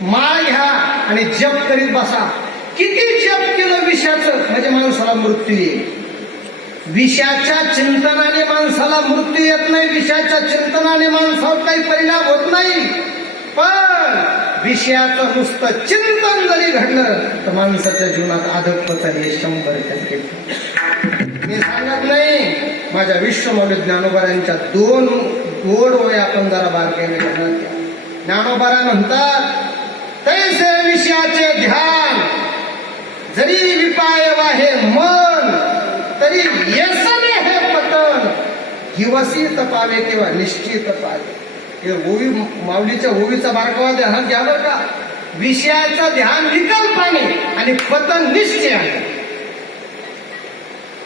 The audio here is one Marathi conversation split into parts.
माळ घ्या आणि जप करीत बसा. किती जप केलं विषाचं म्हणजे माणसाला मृत्यू येईल. विषाच्या चिंतनाने माणसाला मृत्यू येत नाही, विषाच्या चिंतनाने माणसावर काही परिणाम होत नाही. पण विषयाचं नुसतं चिंतन जरी घडलं तर माणसाच्या जीवनात अधःपतन हे 100%. मी सांगत नाही, माझ्या विश्वमौली ज्ञानोबारांच्या 2 गोड ओळी आपण जरा बारकाईने घालत घ्या. ज्ञानोबारा म्हणतात, तैसे विषयाचे ध्यान जरी विपाय वाहे मन, तरी येसने हे पतन, दिवसी तपावे किंवा निश्चित पावे. हे ओवी माऊलीच्या ओवीचा बारकावा ध्यानात घ्या बरं का. विषयाचं ध्यान विकल्पाने आणि पतन निश्चयाने.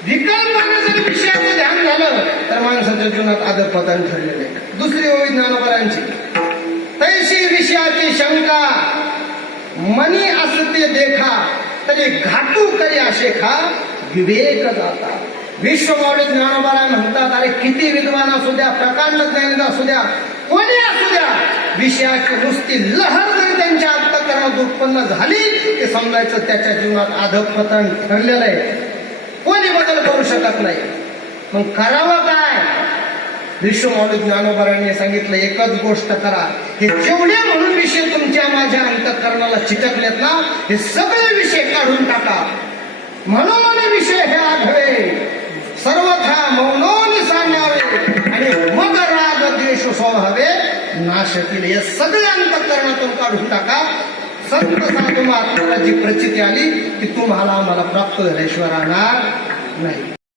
विकल्पाने जर विषयाचं ध्यान झालं तर माणसाच्या जीवनात अधःपतन ठरलेलं आहे. दुसरी ओवी ज्ञानोबारांची, तैशी विषयाची शंका मनी असते देखा, तरी घाटू करी असे खा विवेक जाता. विश्वमौली ज्ञानोबारा म्हणतात, अरे किती विद्वान असू द्या, प्रकांड ज्ञानी असू द्या, कोणी असू द्या, विषयाची नुसती लहर जरी त्यांच्या अंतःकरणात उत्पन्न झाली ते समजायचं त्याच्या जीवनात अधःपतन ठरलेलं आहे. कोणी बदल करू शकत नाही. मग करावं काय? विश्वमौली ज्ञानोबारांनी सांगितलं, एकच गोष्ट करा. हे जेवढे म्हणून विषय तुमच्या माझ्या अंतःकरणाला चिटकलेत ना, हे सगळे विषय काढून टाका. म्हणून विषय हे आढळे सर्वथा मौनोनी सांगावे आणि मग राग द्वेष स्वभावे नाशतील. हे सगळे अंतःकरणातून काढून टाका. संत साधू महात्म्याला जी प्रचिती आली ती तुम्हाला आम्हाला प्राप्त झाल्याशिवाय राहणार नाही.